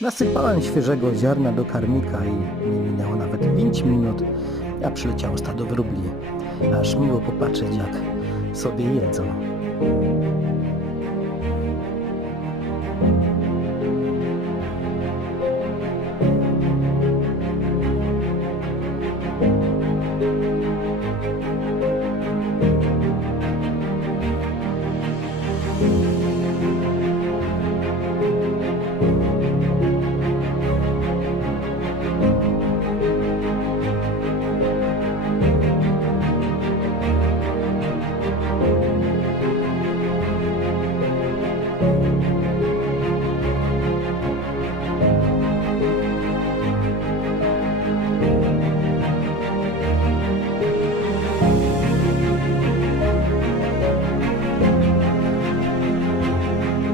Nasypałem świeżego ziarna do karmika i nie minęło nawet 5 minut, a przyleciało stado wróbli. Aż miło popatrzeć, jak sobie jedzą.